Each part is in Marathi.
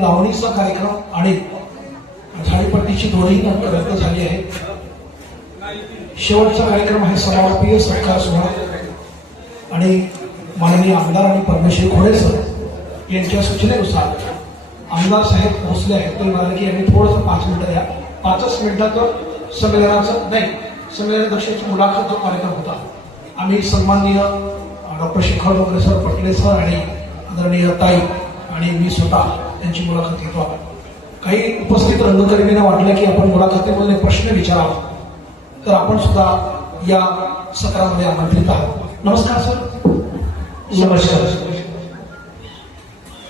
लावणीचा कार्यक्रम आणि झाडीपट्टीची दोन्ही नाटकं रद्द झाली आहे. शेवटचा कार्यक्रम आहे समारोपीय सत्कार सोहळा आणि माननीय आमदार आणि परमेश्वर खोडे सर यांच्या सूचनेनुसार आमदार साहेब पोहोचले आहेत. ते म्हणाले की यांनी थोडंसं 5 मिनिटं द्या. 5 मिनिटाचं संमेलनाचं नाही, संमेलनाध्यक्षाची मुलाखत जो कार्यक्रम होता आम्ही सन्माननीय डॉक्टर शेखर डोंगरे सर, पटले सर आणि आदरणीय ताई आणि मी स्वतः यांची मुलाखत घेतो आहोत. काही उपस्थित रंगकर्मींना वाटलं की आपण मुलाखतीमध्ये प्रश्न विचारावा, तर आपण सुद्धा या सत्रामध्ये आमंत्रित आहात. नमस्कार सर. नमस्कार.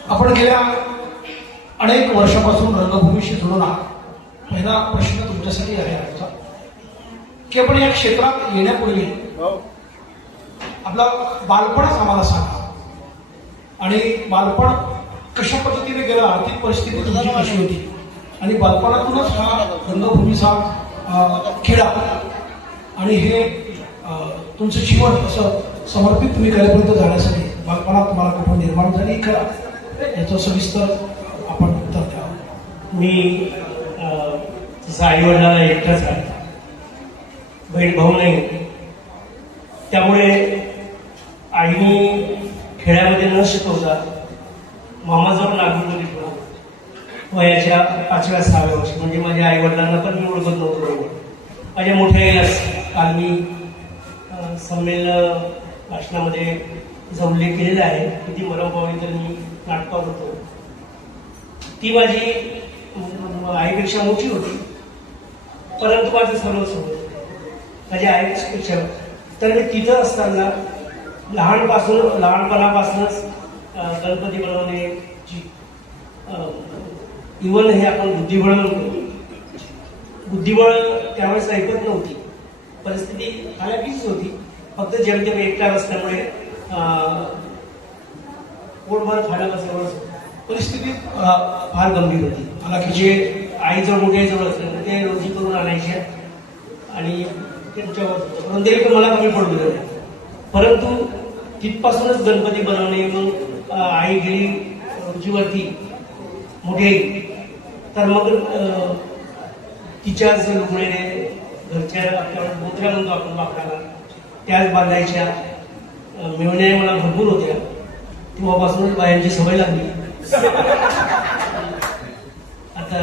आपण गेल्या अनेक वर्षापासून रंगभूमीशी जोडून आहात. पहिला प्रश्न तुमच्यासाठी आहे आमचा की आपण या क्षेत्रात येण्यापूर्वी आपला बालपणच आम्हाला सांगा आणि बालपण कशा पद्धतीने गेलं, आर्थिक परिस्थिती तुमची कशी होती आणि बालपणातूनच हा रंगभूमीचा खेळ आणि हे तुमचं जीवन असं समर्पित तुम्ही कलेपर्यंत जाण्यासाठी बालपणात तुम्हाला कुठून निर्माण झाली करा याचं सविस्तर आपण उत्तर द्या. मी तसं आईवडिलांना एकटाच आहे, बहीण भाऊ नाही. त्यामुळे आईनी खेळामध्ये न शिकवता मामाजवळ नागपूरमध्ये ठेवलं वयाच्या 5व्या-6व्या वर्षी. म्हणजे माझ्या आईवडिलांना पण मी ओळखत नव्हतो बरोबर. माझ्या मोठ्या आईलाच काल मी संमेलन भाषणामध्ये जो उल्लेख केलेला आहे किती मरम पावली तर मी नाटकावर होतो. ती माझी आईपेक्षा मोठी होती, परंतु माझं सर्वस्व होतं माझ्या आईपेक्षा. तर मी तिथं असताना लहानपणापासूनच गणपती बनवण्याची इव्हन हे आपण बुद्धिबळ म्हणतो, बुद्धिबळ त्यावेळेस ऐकत नव्हती. परिस्थिती हालाकीच होती. फक्त जेमतेम एकटा असल्यामुळे पोटभर खाणं कसं परिस्थिती फार गंभीर होती. हालाकी जे आईजवळ मोठ्या आईजवळ असलं ते रोजी करून आणायचे आणि त्यांच्यावर परंतु तरी मला कमी पडू दिलं. परंतु तिथपासूनच गणपती बनवणे. मग आई गेली रोजीवरती मोठी आई, तर मग तिच्याच लुगड्याने घरच्या आपल्याला बोथऱ्या म्हणतो आपण बापडाला त्याच बांधायच्या. मिळण्या मला भरपूर होत्या. तेव्हापासूनच बायांची सवय लागली. आता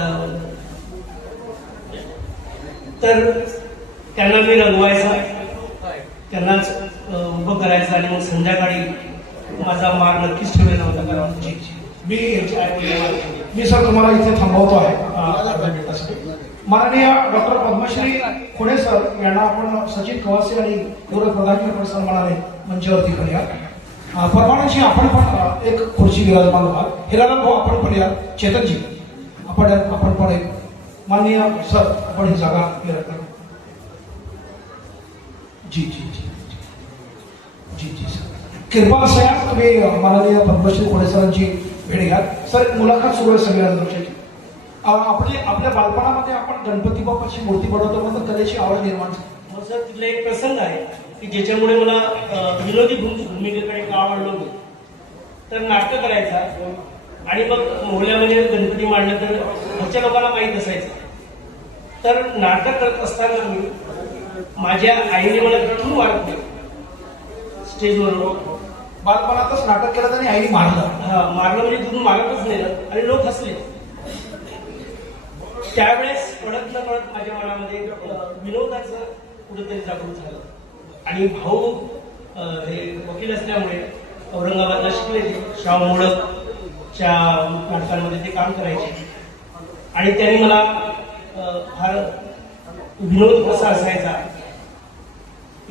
तर त्यांना मी रंगवायचा, त्यांनाच उभं करायचं आणि मग संध्याकाळी माझा मार नक्कीच ठेवलेला होता. कारण मी सर तुम्हाला इथे थांबवतो आहे अर्ध्या मिनिटासाठी. माननीय डॉक्टर पद्मश्री खोडे सर यांना आपण सचिन कवासे आणि गौरव प्रधान सन्मानाने मंचावरती करूया. परवानाची आपण पण एक खुर्ची विराजमान व्हा. हिरालाल भाऊ आपण पण या. चेतनजी आपण पण एक. माननीय सर आपण ही जागा विराजमान. जी जी जी जी जी सर कृपा सर तुम्ही माननीय पद्मश्री खोडे सरांची भेट घ्या. सर मुलाखत सुरू आहे सगळ्या आपल्या बालपणामध्ये आपण गणपती बाप्पाची मूर्ती बनवतो म्हणजे कलेची आवड निर्माण झाली. सर तिथला एक प्रसंग आहे की ज्याच्यामुळे मला विनोदी भूमिकेकडे का आवडलो मी. तर नाटक करायचा आणि मग मोहल्यामध्ये गणपती मांडलं तर घरच्या लोकांना माहीत असायचं. तर नाटक करत असताना मी माझ्या आईने मला तिथून मारत नाही स्टेजवरून. बालपणातच नाटक केलं आणि आईने मारलं. मारलं म्हणजे तिथून मारतच नेलं आणि लोक हसले. त्यावेळेस कळत न कळत माझ्या मनामध्ये विनोदाचं कुठेतरी जागृत झालं. आणि भाऊ हे वकील असल्यामुळे औरंगाबादला शिकले. ते शाहू मोडकच्या नाटकांमध्ये ते काम करायचे आणि त्यांनी मला फार विनोद कसा असायचा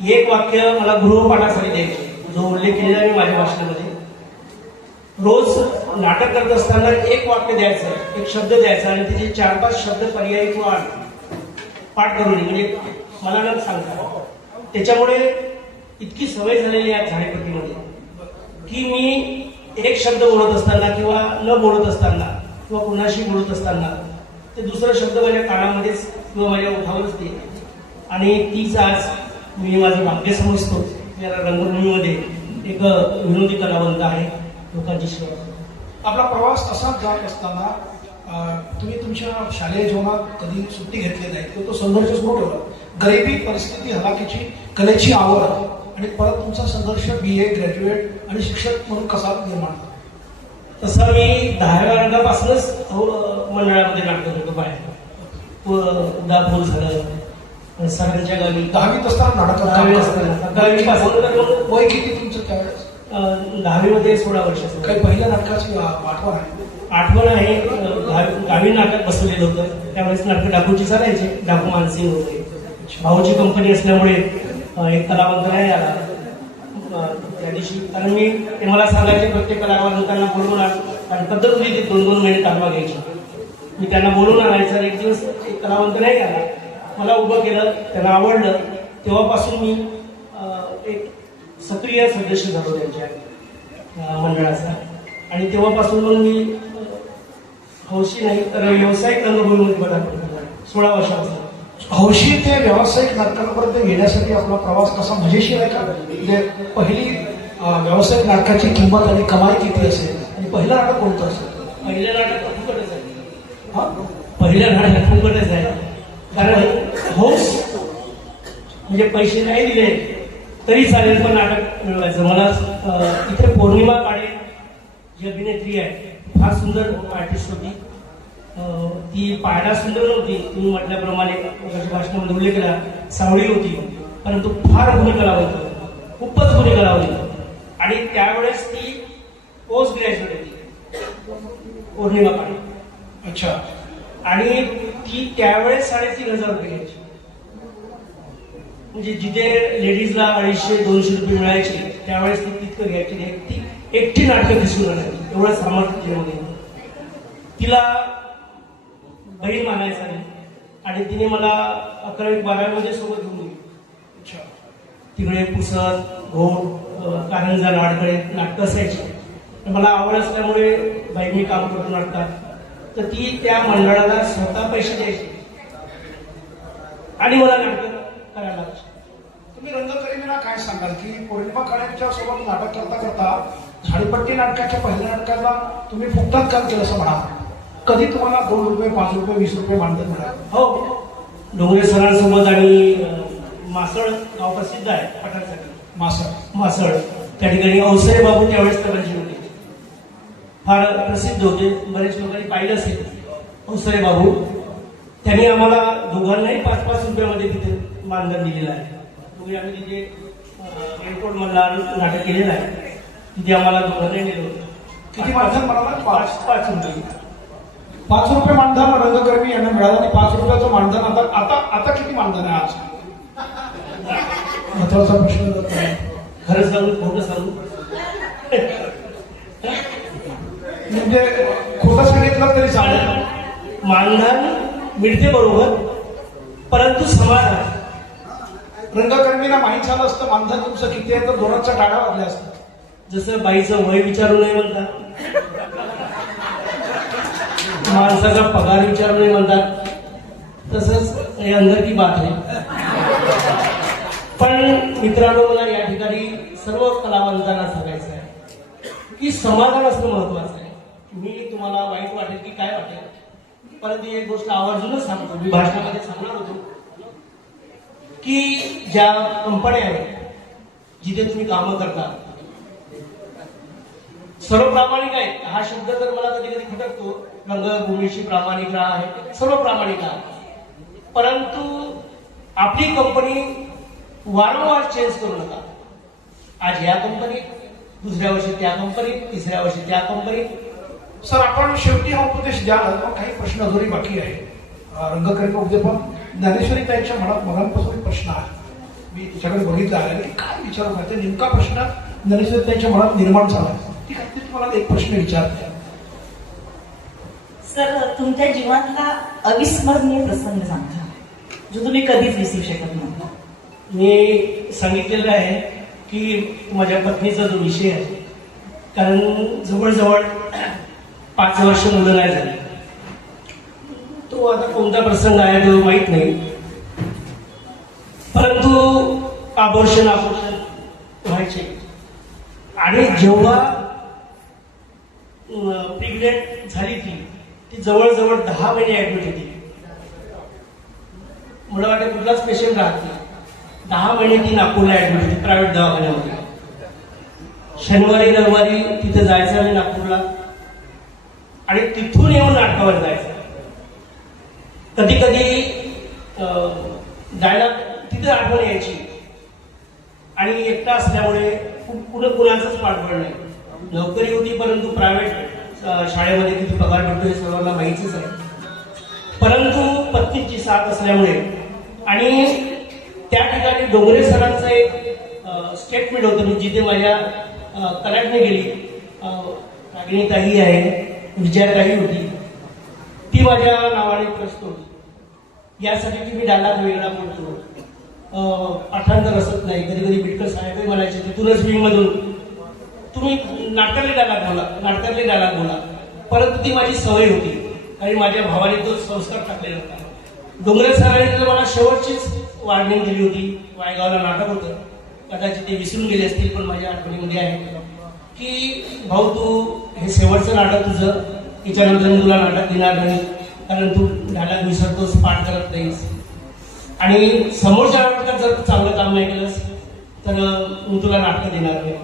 एक वाक्य मला गृहपाठासाठी द्यायचे, जो उल्लेख केलेला मी माझ्या भाषणामध्ये. रोज नाटक करत असताना एक वाक्य द्यायचं, एक शब्द द्यायचा आणि त्याचे 4-5 शब्द पर्यायी किंवा पाठ करून म्हणजे मला न सांगता. त्याच्यामुळे इतकी सवय झालेली आहे झाडीपट्टीमध्ये की मी एक शब्द बोलत असताना किंवा न बोलत असताना किंवा कुणाशी बोलत असताना ते दुसरा शब्द माझ्या कानामध्येच किंवा माझ्या ओठावरच ते. आणि तीच आज मी माझं भाग्य समजतो. या रंगभूमीमध्ये एक विनोदी कलावंत आहे लोकांची सेवा. आपला प्रवास तसाच जात असताना तुम्ही तुमच्या शालेय जीवनात कधी सुट्टी घेतली नाही किंवा तो संघर्ष सुरू ठेवला. गरिबी, परिस्थिती, हलाखीची, कलेची आवड आणि परत तुमचा संघर्ष BA ग्रॅज्युएट आणि शिक्षक म्हणून कसा निर्माण झाला? तसं मी 10व्या वर्गापासूनच मंडळामध्ये नाटक होतो बाहेर. उदापूर झालं, सरांच्या गावी 10वीत असताना नाटकात 10वीपासून तर वय किती तुमचं त्यावेळेस? 10वीमध्ये 16 वर्षाचं. काही पहिल्या नाटकाची आठवण आहे? आठवण आहे, गावी नाटक बसवलेलं होतं. त्यावेळेस नाटक डाकूची चालायचे. डाकू मानसिंग होते. भाऊची कंपनी असल्यामुळे एक कलावंत नाही आला त्या दिवशी. कारण ते मला सांगायचे प्रत्येक कलावंतांना बोलवून आण, आणि पद्धत होती ती 2-2 महिने कालवा घ्यायची. मी त्यांना बोलवून आणायचं. एक दिवस एक कलावंत नाही आला, मला उभं केलं, त्यांना आवडलं. तेव्हापासून मी एक सक्रिय सदस्य झालो त्यांच्या मंडळाचा. आणि तेव्हापासून मग मी हौशी नाही तर व्यावसायिक रंगभूमीमध्ये पदार्पण केला 16 वर्षापासून. हौशी ते व्यावसायिक नाटकांपर्यंत येण्यासाठी आपला प्रवास कसा मजेशीर आहे का? म्हणजे पहिली व्यावसायिक नाटकाची किंमत आणि कमाई किती असेल आणि पहिलं नाटक कोणतं असेल? पहिल्या नाटक फुकटच आहे. हा, पहिल्या नाटक फुकटच आहे. कारण हौस म्हणजे पैसे नाही दिले तरी चालेल, पण नाटक मिळवायचं. मला इथे पौर्णिमा काळे जी अभिनेत्री आहे, फार सुंदर आर्टिस्ट होती. ती पाहायला सुंदर नव्हती, तुम्ही म्हटल्याप्रमाणे भाषणामध्ये उल्लेख केला, सावळी होती, परंतु फार गुणी कलावंत, खूपच गुणी कलावंत. आणि त्यावेळेस ती पोस्ट ग्रॅज्युएट होती, पौर्णिमा काळे. अच्छा. आणि ती त्यावेळेस 3,500 रुपये घ्यायची. म्हणजे जिथे लेडीजला 250-200 रुपये मिळायचे, त्यावेळेस ती तितकं घ्यायची. ती एकटी नाटकं दिसून आणायची, एवढं सामर्थ्य तिच्यामध्ये. तिला बहीण मानायचा नाही, आणि तिने मला 11वी-12वीमध्ये सोबत घेऊन गेली. अच्छा. तिकडे पुसद, घोट, कारंजा, लाडकडे नाटकं असायची. मला आवड असल्यामुळे बाई मी काम करतो नाटकात, तर ती त्या मंडळाला स्वतः पैसे द्यायची आणि मला नाटक करायला लावायची. तुम्ही रंगकर्मींना काय सांगाल की पौर्णिमा काळेंच्या सोबत नाटक करता करता झाडीपट्टी नाटकाच्या पहिल्या नाटकाला तुम्ही फुकटात काम केलं असं म्हणा, कधी तुम्हाला 2 रुपये, 5 रुपये, 20 रुपये मानधन मिळालं? हो, डोंगरे सरांसोबत. आणि मासळ गाव प्रसिद्ध आहे पठारसाठी. मासळ त्या ठिकाणी अवसरे बाबू त्यावेळेस तबलजी होते, फार प्रसिद्ध होते, बरेच लोकांनी पाहिलं असेल अवसरे बाबू. त्यांनी आम्हाला दोघांनाही 5-5 रुपयामध्ये तिथे मानधन दिलेलं आहे. दोघे आम्ही तिथे एअरपोर्ट मधला नाटक केलेलं आहे, तिथे आम्हाला दोघांनाही नेलं होतं. किती मानधन म्हणाला? 5 रुपये. 5 रुपये मानधन रंगकर्मी यांना मिळालं. आणि 5 रुपयाचं मानधन आता किती मानधन आहे आज? महत्वाचा प्रश्न आहे. खरं सांगू, खोटं सांगू? म्हणजे खोटं सांगितलं तरी चालेल. मानधन मिळते बरोबर, परंतु समाधान. रंगकर्मीला माहीत झालं असतं मानधन तुमचं किती आहे तर दोनाच्या गाड्या वाजल्या असतात. जसं बाईचं वय विचारू नये म्हणतात, माणसाचा पगार विचारू नये म्हणतात, तसंच हे अंदर की बात आहे. पण मित्रांनो, मला या ठिकाणी सर्व कलावंतांना सांगायचं आहे की समाधान असणं महत्वाचं आहे. मी तुम्हाला वाईट वाटेल की काय वाटेल, परंतु एक गोष्ट आवर्जूनच सांगतो, मी भाषणामध्ये सांगणार होतो की ज्या कंपन्या आहेत जिथे तुम्ही कामं करता, सर्व प्रामाणिक आहेत. हा शब्द तर मला कधी कधी खटकतो, रंगभूमीशी प्रामाणिक आहे, सर्व प्रामाणिक आहे, परंतु आपली कंपनी वारंवार चेंज करू नका. आज या कंपनीत, दुसऱ्या वर्षी त्या कंपनीत, तिसऱ्या वर्षी त्या कंपनीत. सर, आपण शेवटी हा उपदेश द्याल, पण काही प्रश्न अजूनही बाकी आहे. रंगकर्मी उद्यापन ज्ञानेश्वरी त्यांच्या मनापासून प्रश्न आहे. मी तिच्याकडे बघितलं आहे की काय विचारू पाहिजे, नेमका प्रश्न ज्ञानेश्वरी त्यांच्या मनात निर्माण झाला. ठीक आहे, तुम्हाला एक प्रश्न विचारते. सर, तुमच्या जीवनातला अविस्मरणीय प्रसंग सांगा, जो तुम्ही कधीच विसरू शकत नाही. मी सांगितलेलं आहे की माझ्या पत्नीचा जो विषय आहे, कारण जवळजवळ 5 वर्ष मुलं नाही झाली. तो आता कोणता प्रसंग आहे तो माहीत नाही, परंतु आबोर्शन व्हायचे. आणि जेव्हा प्रेग्नेंट झाली ती जवळजवळ 10 महिने ऍडमिट होती. मला वाटतं कुठलाच पेशंट राहत नाही. 10 महिने ती नागपूरला ऍडमिट होती प्रायव्हेट दवाखान्यामध्ये. शनिवारी रविवारी तिथे जायचं आणि नागपूरला, आणि तिथून येऊन नाटकावर जायचं. कधी कधी जायला तिथे आठवण यायची, आणि एकटा असल्यामुळे कुणाचंच पाठबळ नाही. नोकरी होती परंतु प्रायव्हेट शाळेमध्ये किती पगार भेटतो हे सर्वांना माहितीच आहे. परंतु पत्नीची साथ असल्यामुळे, आणि त्या ठिकाणी डोंगरे सरांचं एक स्टेटमेंट होतं, मी जिथे माझ्या कलाटने गेली, रागिणीताई आहे, विजयाताई होती, ती माझ्या नावाने त्रस्त होती. यासाठी की मी डायलॉग वेगळा बोलतो, पाठांतर असत नाही. कधी कधी बिटकर साहेबही म्हणायचे तिथूनच विंगमधून तुम्ही नाटकातले डायलॉग बोला. परंतु ती माझी सवय होती, कारण माझ्या भावाने तो संस्कार टाकलेला होता. डोंगरे सरांनी तर मला शेवटचीच वॉर्निंग दिली होती. वायगावला नाटक होतं, कदाचित ते विसरून गेले असतील, पण माझ्या आठवणीमध्ये आहे की भाऊ तू हे शेवटचं नाटक तुझं, त्याच्यानंतर मी तुला नाटक देणार नाही, कारण तू डायलॉग विसरतोस, पाठ करत नाहीस, आणि समोरच्या नाटकात जर तू चांगलं काम नाही केलंस तर मी तुला नाटकं देणार नाही.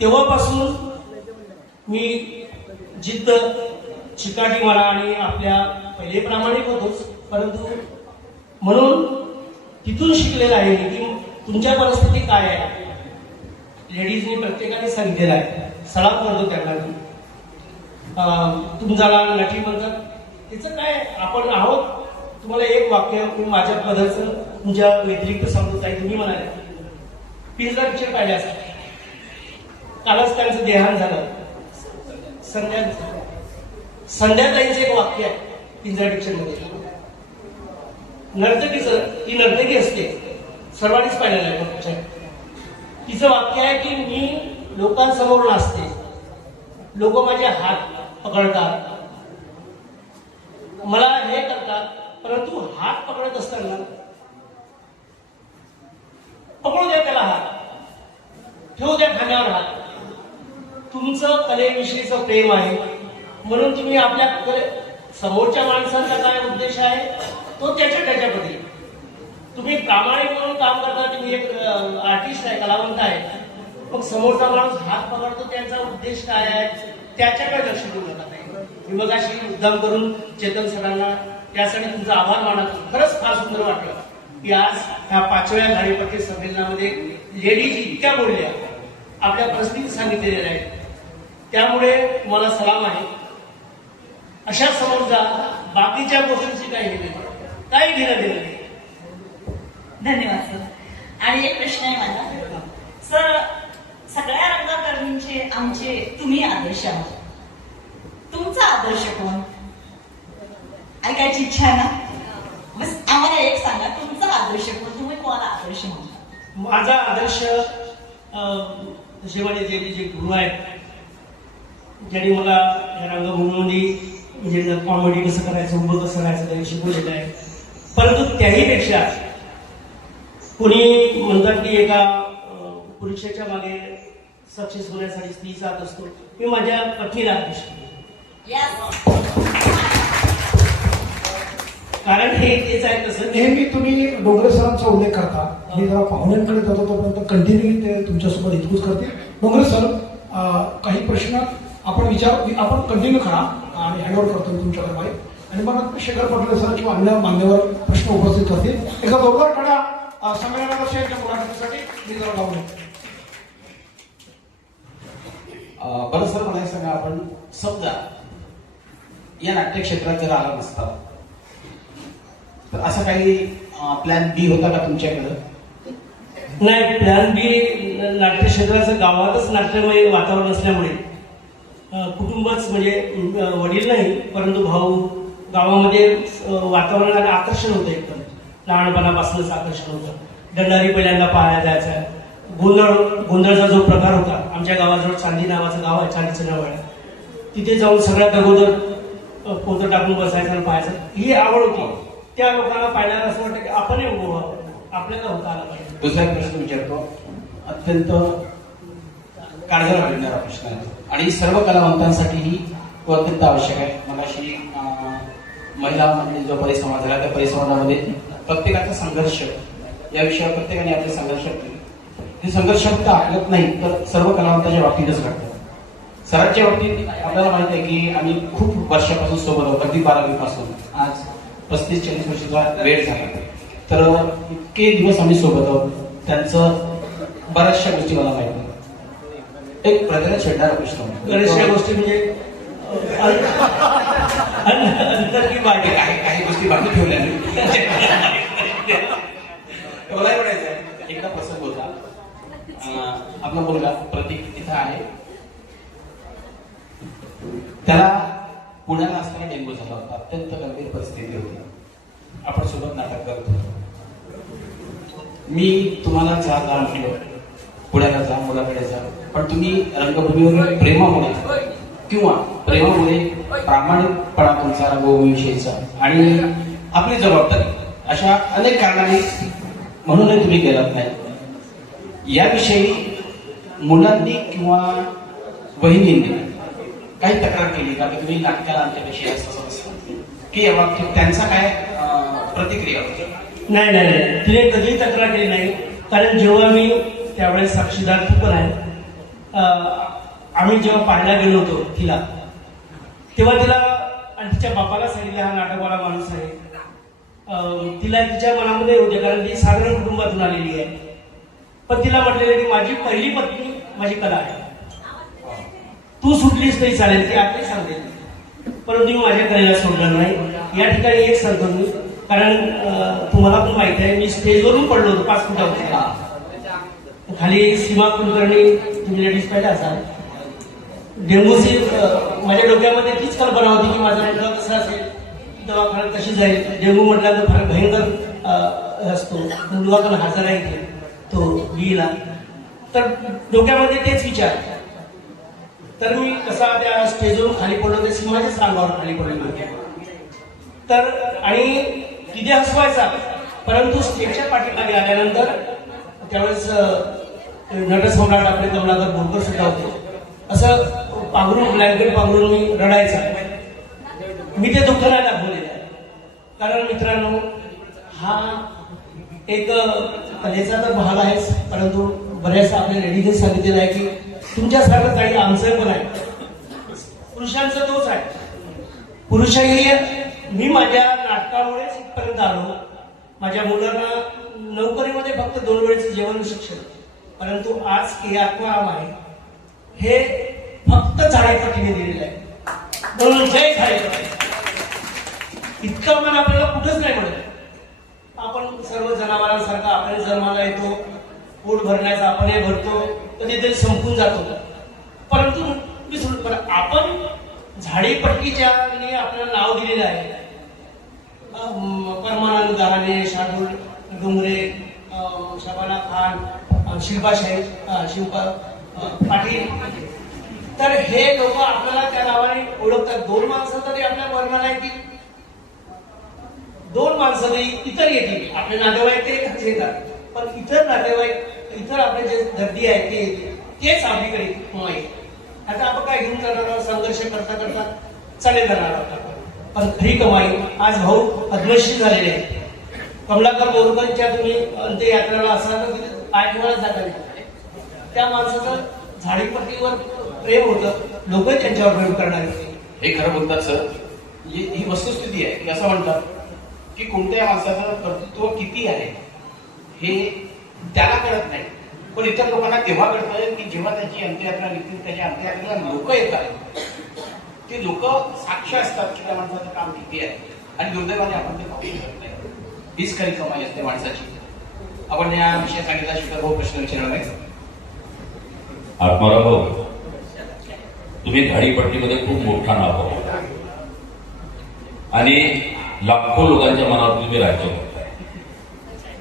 तेव्हापासून मी जिद्द, चिकाटी मला, आणि आपल्या पहिले प्रामाणिक होतोच, परंतु म्हणून तिथून शिकलेलं आहे की तुमच्या परिस्थिती काय आहे. लेडीजनी प्रत्येकाने सांगितलेलं आहे, सलाम करतो त्यांना मी. तुमच्याला नटी म्हणतात, त्याचं काय, आपण आहोत. तुम्हाला एक वाक्य मी माझ्या पदाचं तुमच्या व्यतिरिक्त सांगतो. ताई तुम्ही म्हणाले पिंजरा पिक्चर पाहिले असं, कालच त्यांचं देहांत झालं. संध्याताईंचं एक वाक्य आहे पिंजरा पिक्चर मध्ये, नर्तकीचं, ती नर्तकी असते, सर्वांनीच पाहिलेलं आहे पिक्चर. तिचं वाक्य आहे की मी लोकांसमोर नाचते, लोक माझे हात पकडतात, मला हे करतात, परंतु हात पकडत असताना पकडू द्या त्याला हात, ठेवू द्या खाण्यावर हात. तुमचं कलेविषयीचं प्रेम आहे म्हणून तुम्ही आपल्या समोरच्या माणसांचा काय उद्देश आहे तो त्याच्याकडे तुम्ही प्रामाणिक म्हणून काम करता. तुम्ही एक आर्टिस्ट आहे, कलावंत आहे, मग समोरचा माणूस हात पकडतो त्याचा उद्देश काय आहे त्याच्याकडे लक्ष देऊ नका. मी मग अशी मुद्दाम करून चेतन सरांना त्यासाठी तुमचा आभार मानतो. खरंच फार सुंदर वाटलं की आज ह्या 5व्या झाडीपट्टी संमेलनामध्ये लेडीज इतक्या बोलल्या, आपल्या परिस्थिती सांगितलेल्या आहेत, त्यामुळे तुम्हाला सलाम आहे. अशा समोर जा, बाकीच्या गोष्टींची काही घेणं देणं नाही. धन्यवाद सर. आणि एक प्रश्न आहे माझा सर, सगळ्या रंगकर्मींचे आमचे तुम्ही आदर्श आहात, तुमचा आदर्श कोण ऐकायची इच्छा आहे ना? बस आम्हाला एक सांगा, तुमचा आदर्श कोण, तुम्ही कोणाला आदर्श म्हणता? माझा आदर्श तसे माझे जे गुरु आहेत, ज्यांनी मला या रंगभूमीमध्ये म्हणजे कॉमेडी कसं करायचं, उभं कसं करायचं त्यांनी शिकवलेलं आहे. परंतु त्याहीपेक्षा कोणी म्हणतात की एका पुरुषाच्या मागे सक्सेस होण्यासाठी स्त्री साथ असतो, मी माझ्या पत्नीला आदर्श केलं. कारण हे तेच आहे. तसं नेहमी तुम्ही डोंगरे सरांचा उल्लेख करता, मी जरा पाहुण्यांकडे जातो तोपर्यंत कंटिन्यू ते तुमच्यासोबत इतकूच करते. डोंगरे सर, काही प्रश्न आपण कंटिन्यू करा आणि हँडओव्हर करतो तुमच्याकडे बाई, आणि मग शेखर पटले सर किंवा अन्य मान्यवर प्रश्न उपस्थित करतील. एका जोरदार कडा संमेलनाच्या मुलाखतीसाठी मी जरा लावून बरं सर, मला सांगा, आपण समजा या नाट्य क्षेत्रात जर आला नसता तर असं काही प्लॅन बी होता का तुमच्याकडं? नाही, प्लॅन बी नाट्य क्षेत्राचं गावातच नाट्यमय वातावरण असल्यामुळे कुटुंबच म्हणजे वडील नाही परंतु भाऊ, गावामध्ये वातावरणाला आकर्षण होतं. एकदम लहानपणापासूनच आकर्षण होतं. दंडारी पहिल्यांदा पाहायला जायचा. गोंधळचा जो प्रकार होता, आमच्या गावाजवळ चांदी नावाचं गाव आहे, चांदीचं नाव आहे, तिथे जाऊन सगळ्यात अगोदर पोतं टाकून बसायचं आणि पाहायचं, ही आवड होती. त्या लोकांना पाहिल्यावर असं वाटतं की आपणही उभं व्हावं, आपल्याला होता आला पाहिजे. दुसरा प्रश्न विचारतो, अत्यंत काळजाला भेटणारा प्रश्न आहे आणि सर्व कलावंतांसाठी ही तो अत्यंत आवश्यक आहे. मगाशी महिला मंडळी जो परिसंवाद झाला त्या परिसंवादामध्ये प्रत्येकाचा संघर्ष या विषयावर प्रत्येकाने आपले संघर्ष केले. हे संघर्ष फक्त आपल्यात नाही तर सर्व कलावंताच्या बाबतीतच घडतात. सरांच्या बाबतीत आपल्याला माहिती आहे की आम्ही खूप वर्षापासून सोबत आहोत, अगदी 12वी पासून आज 35-40 वर्षाचा वेळ झाला. तर इतके दिवस आम्ही सोबत आहोत, त्यांचं बऱ्याचशा गोष्टी मला माहिती आहे. एक प्रकारे छेडणारा प्रश्न बऱ्याचशा गोष्टी म्हणजे अंतर की बाकी काही गोष्टी बाकी ठेवल्या मला म्हणायचं आहे. एकदा प्रसंग होता, आपला मुलगा प्रतीक तिथं आहे, त्याला पुण्याला असताना डेंग्यू झाला होता. अत्यंत गंभीर परिस्थिती होती. आपण सोबत नाटक करत होतो. मी तुम्हाला जा म्हटलं, पुण्याला जा, मुलाकडे जा, पण तुम्ही रंगभूमीवर प्रेमामुळे किंवा प्रेमामुळे प्रामाणिकपणा तुमचा रंगभूमीविषयीचा आणि आपली जबाबदारी अशा अनेक कारणाने म्हणूनही तुम्ही गेलात नाही. याविषयी मुलांनी किंवा बहिणींनी काही तक्रार केली का? तुम्ही नाटकाला आमच्यापेक्षा असं की या बाबतीत त्यांचा काय प्रतिक्रिया होती? नाही, तिने कधी तक्रार केली नाही. कारण जेव्हा मी त्यावेळेस साक्षीदार तू पण आहे, आम्ही जेव्हा पाहायला गेलो होतो तिला, तेव्हा तिला आणि तिच्या बापाला सांगितलं हा नाटकवाला माणूस आहे. तिला तिच्या मनामध्ये होते, कारण ती साधारण कुटुंबातून आलेली आहे. पण तिला म्हटलेलं की माझी पहिली पत्नी माझी कला आहे, तू सुटलीस तरी चालेल, ती आताही सांगते. परंतु मी माझ्या कलेला सोडलं नाही. या ठिकाणी एक सांगतो मी, कारण तुम्हाला पण माहित आहे मी स्टेजवरून पडलो होतो 5 फुटावर. खाली सीमा कुलकर्णी, तुम्ही लेडीज पाहिजे असाल, डेंग्यूची माझ्या डोक्यामध्ये तीच कल्पना होती की माझा मुलगा कसा असेल, दवाखान्यात कशी जाईल. डेंग्यू म्हटलं तर फार भयंकर असतो. मुलगा पण हजर आहे इथे, तो गेला. तर डोक्यामध्ये तेच विचार. तर मी कसा त्या स्टेजवरून खाली पडलो, ते सीमाच्याच रांगावर खाली पडलेलो होतो. तर आणि तिथे हसवायचा, परंतु स्टेजच्या पाठीमागे आल्यानंतर त्यावेळेस नटसम्राट आपले कमलाकर बोरकर सुद्धा होते. असं पांघरून, ब्लँकेट पांघरून मी रडायचा. मी ते दुःख नाही दाखवलेलं आहे, कारण मित्रांनो हा एक कलेचा तर भाग आहेच, परंतु बऱ्याचदा आपल्या लेडीजने सांगितलेलं आहे की तुमच्यासारखं काही आमचं पण आहे. पुरुषांचा तोच आहे. पुरुषही मी माझ्या नाटकामुळेच इथपर्यंत आलो. माझ्या मुलांना नोकरीमध्ये फक्त 2 वेळेचं जेवण शिक्षण, परंतु आज के आत्माराम आहे हे फक्त झाडेपट्टीने दिलेलं आहे. म्हणून जय झाडेपट्टी. इतकं मन आपल्याला कुठंच नाही मिळत. आपण सर्व जनावरांसारखा आपण जन्माला येतो, पोट भरण्याचा आपणही भरतो, कधीतरी संपून जातो, परंतु विसरून आपण झाडीपट्टीच्या आपल्याला नाव दिलेलं आहे. परमानंद गहाणे, शार्दूल डोंगरे, शबाना खान, शिल्पा पाटील, तर हे लोक आपल्याला त्या नावाने ओळखतात. 2 माणसं तरी आपल्या वर्णाला येतील, 2 माणसं तरी इतर येतील. आपले नातेवाईक ते येतात, पण इतर नातेवाईक, इतर आपले जे गर्दी आहे ते येतील, तेच आपल्याकडे माहीत. आता आपण काय घेऊन जाणार आहोत, संघर्ष करता करता चाले जाणार आहोत. पण खरी कमाई आज भाऊ पद्मश्री झालेले आहे. कमलाकर बोरकरच्या तुम्ही अंत्ययात्रेला असाल तर पाय ठेवायला जाता नाही. त्या माणसाचं झाडीपट्टीवर प्रेम होतं, लोक त्यांच्यावर प्रेम करणार. हे खरं बोलतात सर. ही वस्तुस्थिती आहे की असं म्हणतात की कोणत्या माणसाचं कर्तृत्व किती आहे हे त्याला कळत नाही, पण इतर लोकांना तेव्हा कळतं की जेव्हा त्याची अंत्ययात्रा निघतील, त्याच्या अंत्ययात्रेला लोक येतात, ते लोक साक्ष असतात की त्या माणसाचं काम किती आहे. आणि दुर्दैवाने आपण ते पाहू शकत नाही. हीच खरी कमाई असते माणसाची. आपण या विषय सांगितला शिकर भाऊ प्रश्न विचारणार नाही. आत्माराम भाऊ, तुम्ही झाडीपट्टीमध्ये खूप मोठा नाव आहे आणि लाखो लोकांच्या मनावर तुम्ही राज्य करताय.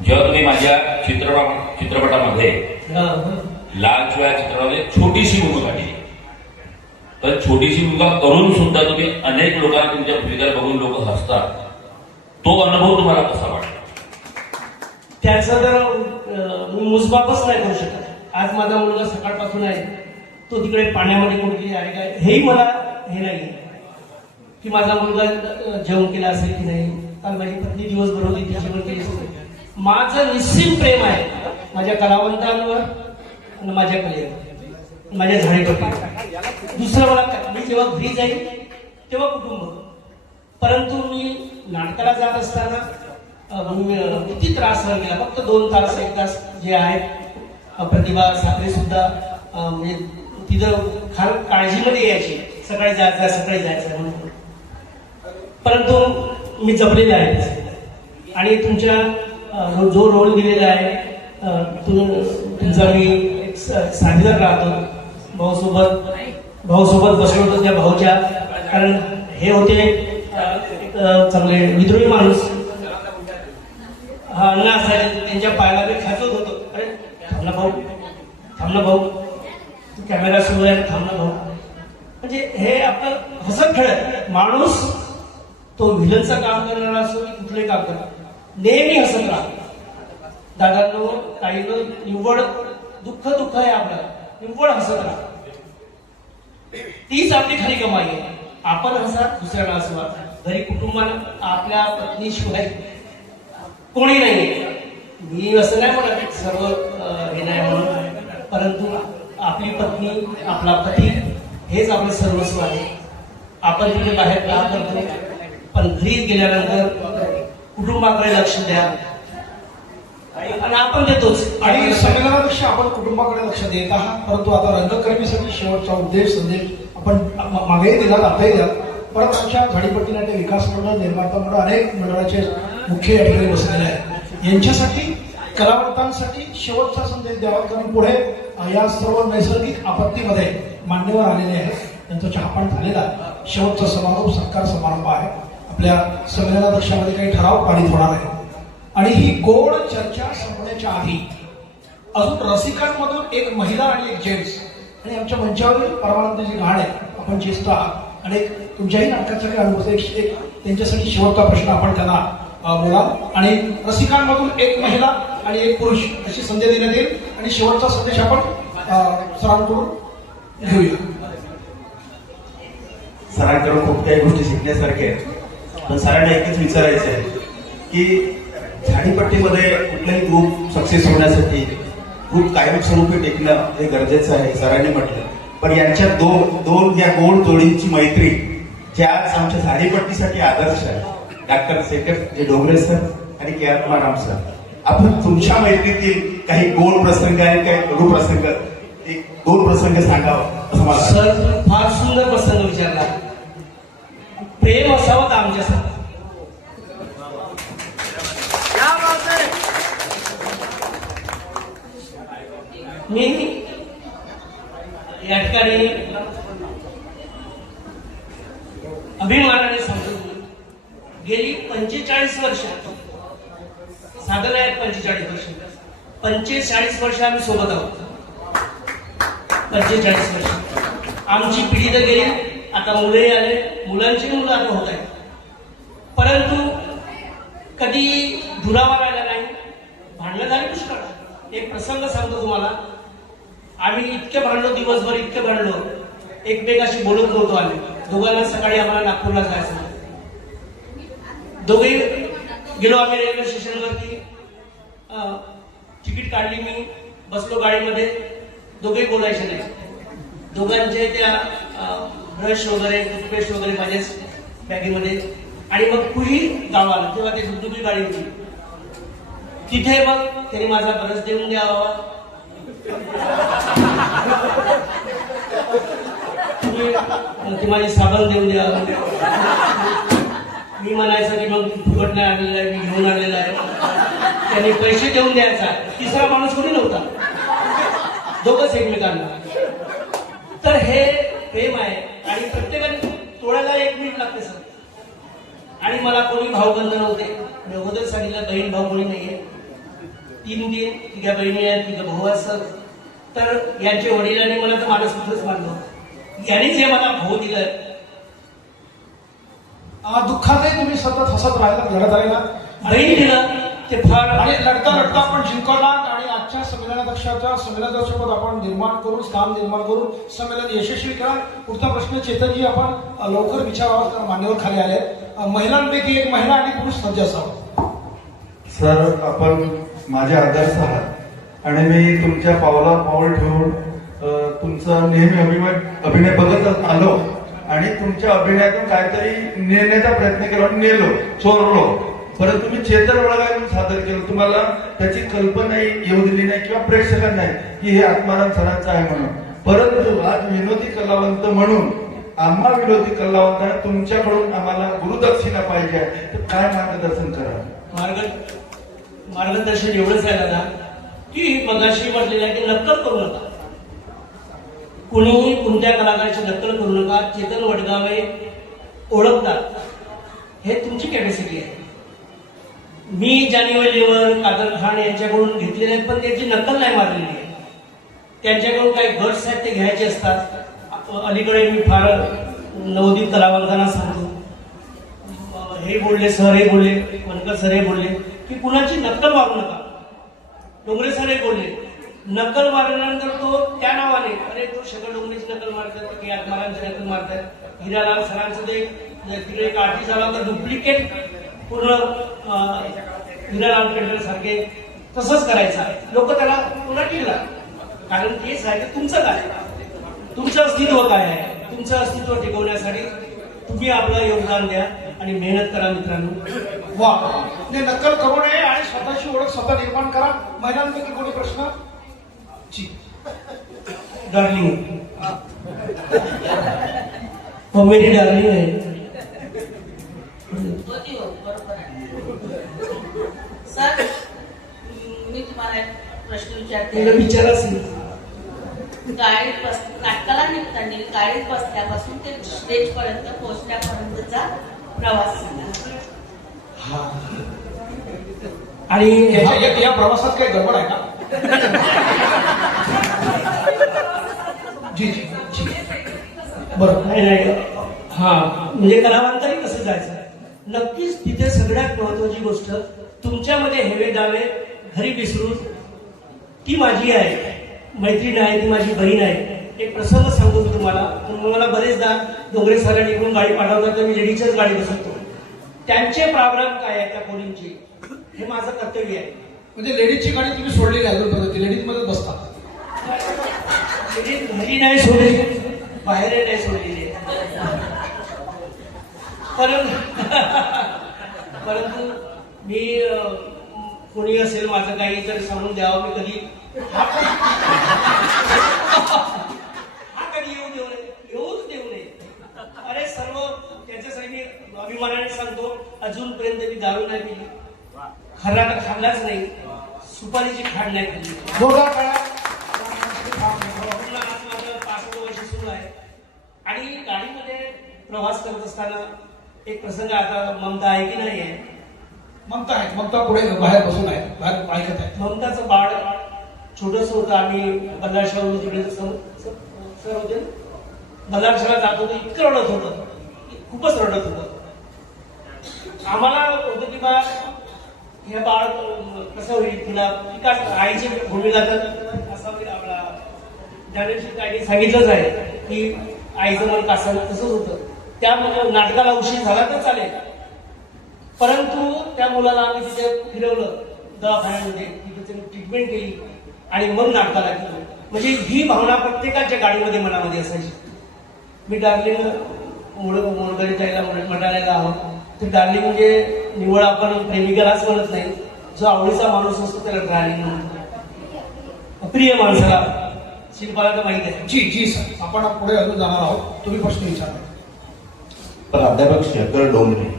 जेव्हा तुम्ही माझ्या चित्रपटामध्ये लालशिवाय चित्रपटामध्ये छोटीशी भूमिका केली, तर छोटीशी भूमिका करून सुद्धा तुम्ही अनेक लोकांना तुमच्या भूमिका बघून लोक हसतात. तो अनुभव तुम्हाला कसा वाटला? त्याचं तर मी मोजमापच नाही करू शकत. आज माझा मुलगा सकाळपासून आहे, तो तिकडे पाण्यामध्ये कुठे आहे काय हेही मला हे नाही. की माझा मुलगा जेवण केला असेल की नाही, कारण माझी पत्नी दिवसभर होती ती जेवण केली असेल. माझं निस्सीम प्रेम आहे माझ्या कलावंतांवर आणि माझ्या कलेवर, माझ्या झाडीपट्टीवर. दुसरं मला मी जेव्हा घरी जाईल तेव्हा कुटुंब. परंतु मी नाटकाला जात असताना मी किती त्रास सहन केला. फक्त 2 तास 1 तास जे आहेत प्रतिभा साखरे सुद्धा म्हणजे तिथं फार काळजीमध्ये यायची, सकाळी जायचं म्हणून. परंतु मी जपलेले आहे आणि तुमच्या जो रोल दिलेला आहे तुमचा मी एक साथीदार राहतो. भाऊसोबत बसलो होतो त्या भाऊच्या, कारण हे होते एक चांगले विद्रोही माणूस. हा अण्णा असायचे, त्यांच्या पायाला मी खाचवत होतो. अरे थांब ना भाऊ, कॅमेरा सुरू आहे, थांब ना भाऊ. म्हणजे हे आपलं हसत खेळत माणूस, तो व्हिलनचं काम करणारा असो की कुठलंही काम करणार, नेहमी हसत राहा. दादांनो ताईनं निव्वळ दुःख आहे आपलं, निव्वळ हसत राहा. तीच आपली खरी कमाई आहे. आपण हसा, दुसऱ्याला हसवा. घरी कुटुंबाला आपल्या पत्नीशिवाय कोणी नाही. मी असं नाही म्हणत सर्व हे नाही म्हणून, परंतु आपली पत्नी, आपला पती हेच आपले सर्वस्व आहे. आपण तिथे बाहेर काम करतो, पण घरी गेल्यानंतर कुटुंबाकडे लक्ष द्या आणि आपण देतोच. आणि संमेलनापेक्षा आपण कुटुंबाकडे लक्ष देत आहात. परंतु आता रंगकर्मीसाठी शेवटचा संदेश आपण मागेही दिलात, आताही द्या. परत आमच्या झाडीपट्टी नाट्य विकास मंडळ, निर्माता मंडळ, अनेक मंडळाचे मुख्य या ठिकाणी बसलेले आहेत. यांच्यासाठी कलावंतांसाठी शेवटचा संदेश द्यावा, कारण पुढे या सर्व नैसर्गिक आपत्तीमध्ये मान्यवर आलेले आहेत. त्यांचा चहापान झालेला आहे. शेवटचा समारोप सत्कार समारंभ आहे. आपल्या संमेलनाध्यक्षामध्ये काही ठराव पारित होणार आहे आणि ही गोड चर्चा संपण्याच्या आधी अजून रसिकांमधून एक महिला आणि एक जेंट्स आणि आमच्या मंचावरील परमानंदजी घाणे, आपण ज्येष्ठ आहात आणि तुमच्याही नाटकाचा काही अनुभव, एक त्यांच्यासाठी शेवटचा प्रश्न आपण त्यांना बोला. आणि रसिकांमधून एक महिला आणि एक पुरुष अशी संधी देण्यात येईल आणि शेवटचा संदेश आपण सरांकडून घेऊया. सरांकडून खूप काही गोष्टी शिकण्यासारख्या आहेत, पण सरांना एकच विचारायचं आहे की झाडीपट्टीमध्ये कुठलाही ग्रुप सक्सेस होण्यासाठी ग्रुप कायमस्वरूपी टिकणं हे गरजेचं आहे, सरांनी म्हटलं. पण यांच्या दोन या गोड जोडींची मैत्री ज्या आज आमच्या झाडीपट्टीसाठी आदर्श आहे, डॉक्टर शेखर डोंगरे सर आणि के आत्माराम सर. आपण तुमच्या मैत्रीतील काही गोड प्रसंग आणि काही कडू प्रसंग, एक 2 प्रसंग सांगावं असं मला. सर फार सुंदर प्रसंग विचारला. प्रेम असावं तर आमच्यासाठी. मी या ठिकाणी अभिमानाने सांगतो, गेली 45 वर्ष साधन आहेत. 45 वर्ष आम्ही सोबत आहोत. 45 वर्ष आमची पिढी तर गेली, आता मुलंही आले, मुलांची मुलं आता होत आहेत. परंतु कधी दुरावा राहिला नाही, भांडणं झाली पुष्कळ. एक प्रसंग सांगतो तुम्हाला. आम्ही इतके भांडलो, दिवसभर इतके भांडलो, एकमेकाशी बोलत नव्हतो. आम्ही दोघांना सकाळी आम्हाला नागपूरला जायचं. दोघे गेलो आम्ही रेल्वे स्टेशनवरती, तिकीट काढली, मी बसलो गाडीमध्ये. दोघे बोलायचे नाही. दोघांचे त्या ब्रश वगैरे टूथपेस्ट वगैरे माझ्याच बॅगेमध्ये. आणि मग पुढी गावाला तेव्हा ते दुगदुगी गाडी होती. तिथे मग त्यांनी माझा ब्रश देऊन द्यावा, ती माझी साबण देऊन द्या. मी म्हणायचं की मग फुकट नाही आणलेला आहे, मी घेऊन आणलेला आहे. त्यांनी पैसे देऊन द्यायचा. तिसरा माणूस कोणी नव्हता, दोघंच एकमेकांना. तर हे प्रेम आहे आणि प्रत्येकाने तोडायला 1 मिनिट लागते सर. आणि मला कोणी भाऊबंध नव्हते. मी अगोदर सांगितलं बहीण भाऊ कोणी नाहीये. 3 तिघ्या बहिणी आहेत, 3 भाऊ आहेत सर. तर यांच्या वडिलांनी मला तर मानसपुत्रच मानलं. यांनीच हे मला भाऊ दिलं. दुःखातही तुम्ही सतत हसत राहिला, लढत राहिला. बहीण दिलं ते फार. आणि लढता आपण जिंकवला आणि आजच्या संमेलनाध्यक्षाच्या संमेलनाध्यक्षपद आपण निर्माण करून स्थान निर्माण करून संमेलन यशस्वी करा. पुढचा प्रश्न चेतनजी आपण लवकर विचारावा, कारण मान्यवर खाली आले. महिलांपैकी एक महिला आणि पुरुष सज्ज असावा. सर, आपण माझे आदर्श आहात आणि मी तुमच्या पावला पाऊल ठेवून तुमचा नेहमी अभिनय बघत आलो आणि तुमच्या अभिनयातून काहीतरी नेण्याचा प्रयत्न केला, नेलो, चोरलो. परंतु तुम्ही चेतन वळगायतून सादर केलं. तुम्हाला त्याची कल्पना येऊ दिली नाही किंवा प्रेक्षकांना नाही की हे आत्माराम सरांचं आहे म्हणून. परंतु आज विनोदी कलावंत म्हणून आम्हा विनोदी कलावंतांना तुमच्याकडून आम्हाला गुरुदक्षिणा पाहिजे आहे, तर काय मार्गदर्शन करा? मार्गदर्शन एवढंच आहे दादा की मगाशी म्हटलेलं आहे की नक्कल करू नका. कुणी कोणत्या कलाकाराची नक्कल करू नका. चेतन वडगावे ओळखतात, हे तुमची कॅपॅसिटी आहे. मी जानेवारीवर कादर खान यांच्याकडून घेतलेले आहेत, पण त्यांची नक्कल नाही मारलेली आहे. त्यांच्याकडून काही गट्स आहेत ते घ्यायचे असतात. अलीकडे मी फार नवोदित कलावंतांना सांगतो, हे बोलले सर, हे बोलले वनकर सर, हे बोलले की कुणाची नक्कल मारू नका. डोंगरे सर हे बोलले, नक्कल मारल्यानंतर तो त्या नावाने, अरे तो शेखर डोंगरेची नक्कल मारतात, की आत्मारांची नक्कल मारतात. हिरालाल सरांचं ते तिकडे एक आर्टिस्ट झाला होता डुप्लिकेट पूर्ण हिरालाल पेंटर सारखे तसंच करायचं. लोक त्याला पुन्हा केला, कारण तेच आहे की तुमचं काय, तुमचं अस्तित्व काय आहे. तुमचं अस्तित्व टिकवण्यासाठी तुम्ही आपलं योगदान द्या आणि मेहनत करा मित्रांनो. वा, नक्कल करू नये आणि स्वतःची ओळख स्वतः निर्माण करा. महिलांपैकी कोणी प्रश्न? जी डार्लिंग, हो मेरी डार्लिंग आहे. बरोबर आहे. सर, मी तुम्हाला एक प्रश्न विचारते. विचाराच गाडीत नाटकाला निघताना गाडीत बसल्यापासून ते स्टेज पर्यंत पोहोचण्यापर्यंतचा प्रवास झाला. आणि या प्रवासात काही गडबड आहे का? जी जी जी बरोबर. नाही, हा म्हणजे कलावंतांनी कसं जायचं. नक्कीच तिथे सगळ्यात महत्वाची गोष्ट, तुमच्यामध्ये हेवे दावे घरी विसरून, ती माझी आहे, मैत्रीण आहे, ती माझी बहीण आहे. एक प्रसंग सांगतो मी तुम्हाला. मला बरेचदा डोंगरे सरांनी इकडून गाडी पाठवतात तर मी लेडीच्याच गाडी बसवतो. त्यांचे प्रॉब्लेम काय आहे त्या पोरींचे, हे माझं कर्तव्य आहे. म्हणजे लेडीजची गाडी तुम्ही सोडलेली आहे अजून, लेडीज मध्ये बसता? घरी नाही सोडली, बाहेरही नाही सोडलेली आहे. परंतु मी कोणी असेल माझं काही जर सांगून द्यावं, मी कधी हा कधी येऊच देऊ नये. अरे सर्व त्याच्यासाठी मी अभिमानाने सांगतो, अजूनपर्यंत मी दारू नाही पिली, खर्राटा खाल्लाच नाही, सुपारीची खाड नाही खाल्ली. आज माझं 65 वर्ष सुरू आहे. आणि गाडीमध्ये प्रवास करत असताना एक प्रसंग, आता ममता आहे की नाही आहे? ममता आहे, ममता पुढे बाहेर बसून आहे, बाहेर ऐकत आहे. ममताचं बाळ छोटस होतं. आम्ही बल्लारशाहवरून तिकडे सर होते, बल्लारशाहला जात होतो. इतकं रडत होतं, खूपच रडत होतं. आम्हाला होतं की बा हे बाळ कसं होईल, तिला विकास आईची भूमिका जातात असं आपला ज्ञानेश्वर ताईंनी सांगितलंच आहे की आईचं मन कासावं, तसंच होतं. त्यामुळे नाटकाला उशीर झाला तर चालेल, परंतु त्या मुलाला आम्ही तिथे फिरवलं दवाखान्यामध्ये, तिथे ट्रीटमेंट केली आणि मग नाटकाला गेलो. म्हणजे ही भावना प्रत्येकाच्या गाडीमध्ये मनामध्ये असायची. मी डार्लिंग मोडकरी ताईला म्हणायला हवं, तर डार्लिंग म्हणजे निवड आपण प्रेमिकालाच म्हणत नाही, जो आवडीचा माणूस असतो त्याला डार्लिंग म्हणतो. प्रिय माणसाला शिल्पाला तर माहित आहे. जी जी सर, आपण पुढे अजून जाणार आहोत. तुम्ही प्रश्न विचारला. प्राध्यापक शेखर डोंगरे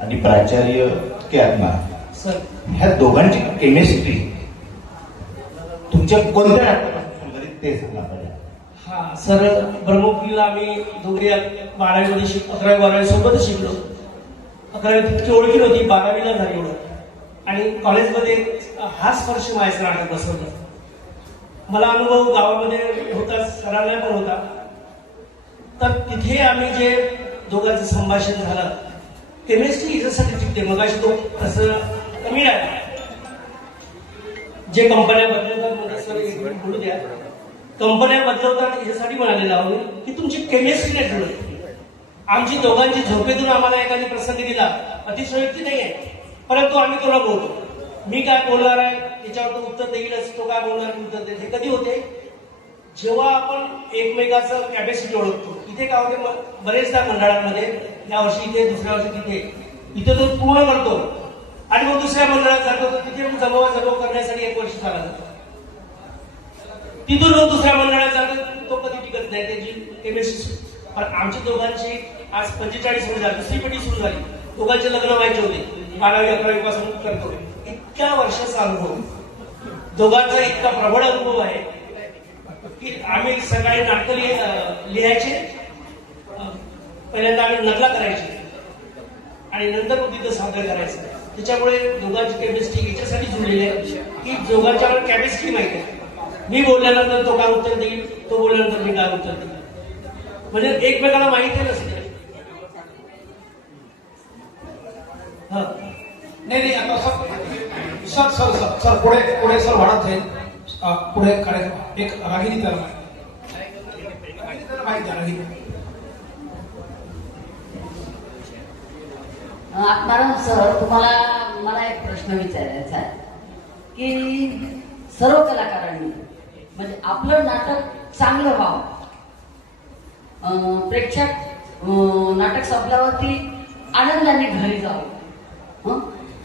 आणि प्राचार्य के आत्मा, सर ह्या दोघांची केमिस्ट्री तुमच्या कोणत्या नाटकापासून सुधारित ते सांगा पाहिजे. हा सर, ब्रह्मपुरीला आम्ही दोघे 12वीमध्ये 11वी-12वी सोबतच शिकलो. 11वी तितकी ओळखी नव्हती, 12वीला झाली ओळख. आणि कॉलेजमध्ये हा स्पर्श मायाचं नाटक बसवलं. मला अनुभव गावामध्ये होता, सरांना पण होता. तर तिथे आम्ही जे दोघांचं संभाषण झालं, केमिस्ट्री हिच्यासाठी टिकते. मग अशी तो तसं कमी नाही. जे कंपन्या बदलवतात म्हणजे सर एक मिनिट बोलू द्या. कंपन्या बदलवतात यासाठी म्हणालेलं आहोत की तुमची केमिस्ट्री नाही जुळत. आमची दोघांची झोपेतून आम्हाला एखादी प्रसंग दिला, अतिशयोक्ती नाही आहे, परंतु आम्ही तुला बोलतो. मी काय बोलणार आहे त्याच्यावर तो उत्तर देईलच, तो काय बोलणार उत्तर देईल. हे कधी होते जेव्हा आपण एकमेकाचं कॅपॅसिटी ओळखतो. इथे काय होते बरेचदा मंडळांमध्ये या वर्षी इथे, दुसऱ्या वर्षी तिथे, इथे तो पूर्ण करतो आणि मग दुसऱ्या मंडळात जातो, तिथे जमव करण्यासाठी 1 वर्ष चालला जातो. तिथून मग दुसऱ्या मंडळात जातो, तो कधी टिकत नाही त्याची केमिस्ट्री. पण आमच्या दोघांची आज 45 वर्ष झाली, दुसरी पिढी सुरू झाली. दोघांचे लग्न व्हायचे होते, 12वी-11वी पासून करतो. इतक्या वर्षाचा अनुभव, दोघांचा इतका प्रबळ अनुभव आहे की आम्ही सकाळी नाटकं लिहायचे. पहिल्यांदा आम्ही नकला करायचे आणि नंतर मग तिथं सादर करायचं. त्याच्यामुळे दोघांची केमिस्ट्री याच्यासाठी जुळलेली आहे की दोघांच्यावर केमिस्ट्री माहिती आहे. मी बोलल्यानंतर तो काय उत्तर देईल, तो बोलल्यानंतर मी काय उत्तर देईल, म्हणजे एकमेकाला माहिती नसते. नाही आता सर पुढे सर वाढत जाईल. पुढे कार्यक्रम एक रागिनी त्याला माहिती आहे. रागिनी आत्माराम सर, तुम्हाला मला एक प्रश्न विचारायचा आहे की सर्व कलाकारांनी म्हणजे आपलं नाटक चांगलं व्हावं, प्रेक्षक नाटक संपल्यावरती आनंदाने घरी जावं,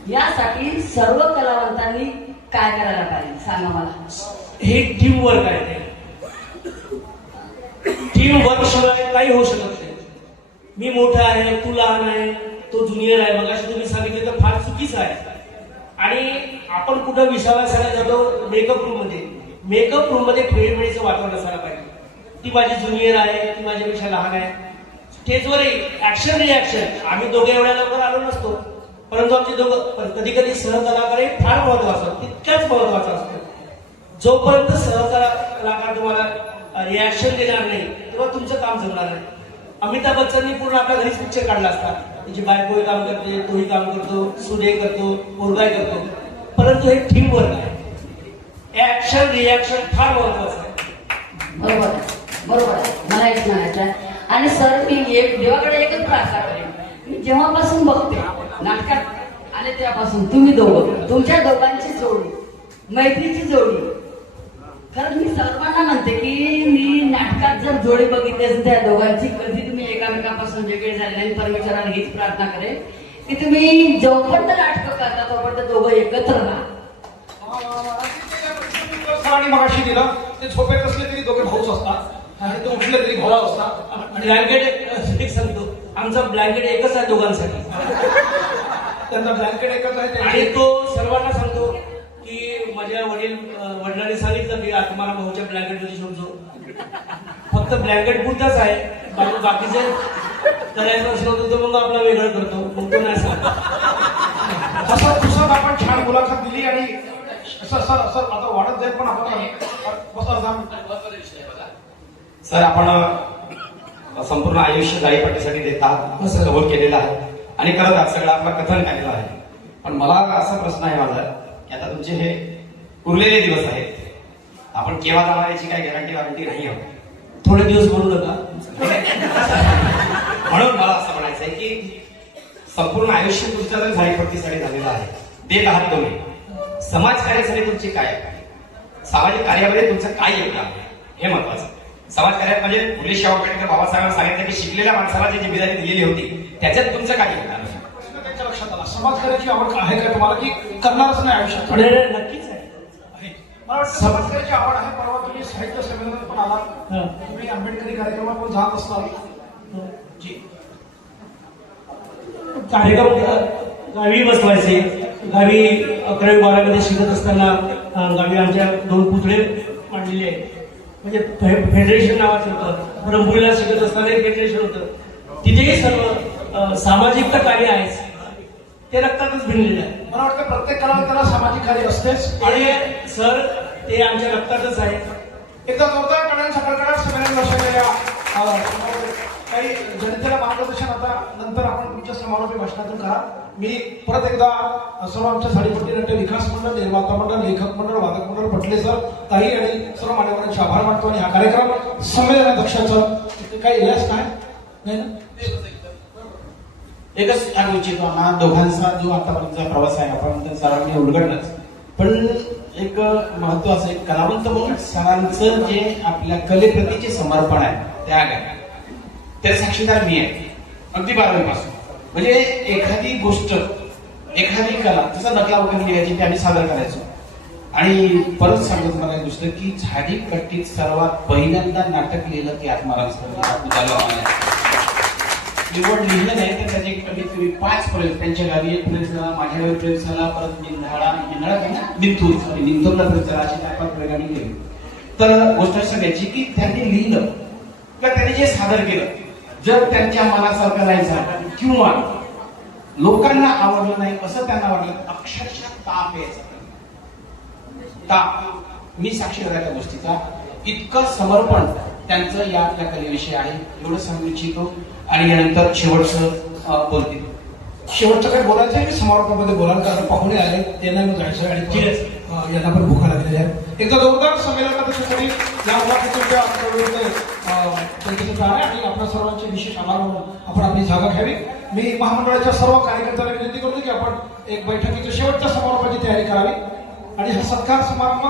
यासाठी सर्व कलावंतांनी काय करायला पाहिजे सांगा मला. हे टीम वर्क आहे. टीम वर्क शिवाय काही होऊ शकत नाही. मी मोठा आहे, तू लहान आहे, तो ज्युनियर आहे, मग अशी तुम्ही सांगितले तर फार चुकीचं आहे. आणि आपण कुठं विसाव्यासाठी जातो मेकअप रूम मध्ये. मेकअप रूम मध्ये खेळीमेळीचं वातावरण असायला पाहिजे. ती माझी ज्युनियर आहे, ती माझ्यापेक्षा लहान आहे. स्टेजवरही ऍक्शन रिॲक्शन, आम्ही दोघे एवढ्या लवकर आलो नसतो, परंतु आमचे दोघं कधी कधी सहकलाकार हे फार महत्वाचं, तितक्याच महत्वाचं असतं. जोपर्यंत सहकलाकार तुम्हाला रिॲक्शन देणार नाही तेव्हा तुमचं काम जमणार नाही. अमिताभ बच्चननी पूर्ण आपल्या घरीच पिक्चर काढला असता. त्याची बायकोही काम करते, तोही काम करतो, सुने करतो, पोरगाही करतो, परंतु हे टीम वर्क आहे. ऍक्शन रिॲक्शन फार महत्वाचं आहे. बरोबर बरोबर आहे, मला एक म्हणायचं आहे. आणि सर, मी एक देवाकडे एकच प्रार्थना करेन, मी जेव्हापासून बघते नाटकात आले तेव्हापासून तुम्ही दोघं, तुमच्या दोघांची जोडी, मैत्रीची जोडी, खरंच मी सर्वांना म्हणते की मी नाटकात जर जोडी बघितली असेल त्या दोघांची, कधी तुम्ही एकामेकांपासून वेगळे झाले नाही. परमेश्वराला हीच प्रार्थना करेन की तुम्ही जोपर्यंत नाटकं करता तोपर्यंत दोघं एकत्र राहा. सरांनी मगाशी दिलं ते झोपेत असले तरी दोघे भाऊच असतात आणि ते उठले तरी भाऊ असतात. आणि ब्लँकेट एक सांगतो, आमचा ब्लँकेट एकच आहे दोघांसाठी. त्यांचा ब्लँकेट एकच आहे आणि तो सर्वांना सांगतो की माझ्या वडिलांनी सांगितलं की तुम्हाला भाऊच्या ब्लँकेट मध्ये शोधतो. फक्त ब्लँकेट पुरताच आहे, बाकीचे करायचं असलं तर मग आपला वेगळं करतो, मग तो नाही सांगतो. असं पुस्तक आपण छान मुलाखत दिली आणि सर आता वाढत जाईल. पण आपण सर, आपण संपूर्ण आयुष्य जाळीपट्टीसाठी देतात असं कबूल केलेलं आहे आणि करत सगळं आपलं कथन केलेलं आहे. पण मला असा प्रश्न आहे माझा की आता तुमचे हे उरलेले दिवस आहेत, आपण केव्हा जाणार याची काही गॅरंटी नाही आहे. थोडे दिवस म्हणू नका. म्हणून मला असं म्हणायचं आहे की संपूर्ण आयुष्य तुमच्या जर झाडीपट्टीसाठी झालेलं आहे, देत आहात तुम्ही, समाज कार्यासाठी तुमची काय, सामाजिक कार्यामध्ये तुमचं काय योगदान आहे हे महत्वाचं. समाज कार्यात म्हणजे फुले शाहू आंबेडकर बाबासाहेबांना सांगितलं की शिकलेल्या माणसाला जी जिम्मेदारी दिलेली होती त्याच्यात तुमचं काय योगदान आहे. त्यांच्या लक्षात आला समाज कार्याची आवड आहे का तुम्हाला की करणारच नाही आयुष्यात? नक्कीच आहे. मला वाटतं समाज कार्याची आवड आहे. परवा तुम्ही साहित्य संमेलनात पण आलात, तुम्ही आंबेडकरी कार्यक्रमात पण जात असताल. जी कार्यक्रम गावी बसवायचे. गावी 11वी 12वीमध्ये शिकत असताना गावी आमच्या 2 पुतळे मांडलेले आहेत. म्हणजे फेडरेशन नावाचं होतं. रंबुलीला शिकत असताना एक फेडरेशन होतं. तिथेही सर्व सामाजिकता कार्य आहेच, ते रक्तातच भिनलेलं आहे. मला वाटतं प्रत्येक कलावंताला सामाजिक कार्य असतेच आणि सर ते आमच्या रक्तातच आहे. एकदा जोरदार टाळ्यांचा कडकडाट संमेलन दर्शवलेल्या काही जनतेला मार्गदर्शन आता नंतर आपण तुमच्या समारोपी भाषणातून करा. मी परत एकदा सर्व आमच्या झाडीपट्टी नाट्य विकास मंडळ, निर्माता मंडळ, लेखक मंडळ, वादक मंडळ, पटले सर, ताई आणि सर्व मान्यवरांचे आभार मानतो. आणि हा कार्यक्रम संमेलनाध्यक्षाचं काही इलाज काय नाही ना? एकच सांगू इच्छितो, हा दोघांचा जो आतापर्यंतचा प्रवास आहे आपण सरांनी उलगडलाच, पण एक महत्वाचं एक कलावंत म्हणून सरांचं जे आपल्या कलेप्रतीचे समर्पण आहे त्याग आहे, त्याचे साक्षीदार मी आहे अगदी 12वी पासून. म्हणजे एखादी गोष्ट, एखादी कला, जसं नकला वगैरे लिहायची ते आम्ही सादर करायचो. आणि परत सांगतो तुम्हाला एक गोष्ट की झाडीपट्टीत सर्वात पहिल्यांदा नाटक लिहिलं की आत्माराम निवड लिहिलं नाही तर त्याचे कमीत कमी 5 प्रयोग, त्यांच्या गावी एक प्रयोग झाला, माझ्या गावी प्रयोग झाला, परत निंथूरला प्रयोग झाला, अशी 4-5 प्रयोगांनी केली. तर गोष्ट सांगायची की त्यांनी लिहिलं किंवा त्यांनी जे सादर केलं जर त्यांच्या मनासारखं नाही झालं किंवा लोकांना आवडलं नाही असं त्यांना वाटलं, अक्षरशः ताप यायचा. ताप. मी साक्षीदार आहे त्या गोष्टीचा. इतकं समर्पण त्यांचं या आपल्या कलेविषयी आहे, एवढं सांगू इच्छितो. आणि यानंतर शेवटचं बोलतील. शेवटचं काही बोलायचं आहे की समारोपामध्ये बोलायला? कारण पाहुणे आले, त्यांना मी जायचं आणि यांना पण भूका लागलेल्या आहेत. एकदा जोरदार संमेलनासाठी या मुलाखतीच्या आहे आणि आपल्या सर्वांचे विशेष आभार म्हणून आपण आपली जागा घ्यावी. मी महामंडळाच्या सर्व कार्यकर्त्यांना विनंती करतो की आपण एक बैठकीच्या शेवटच्या समारोपाची तयारी करावी आणि हा सत्कार समारंभ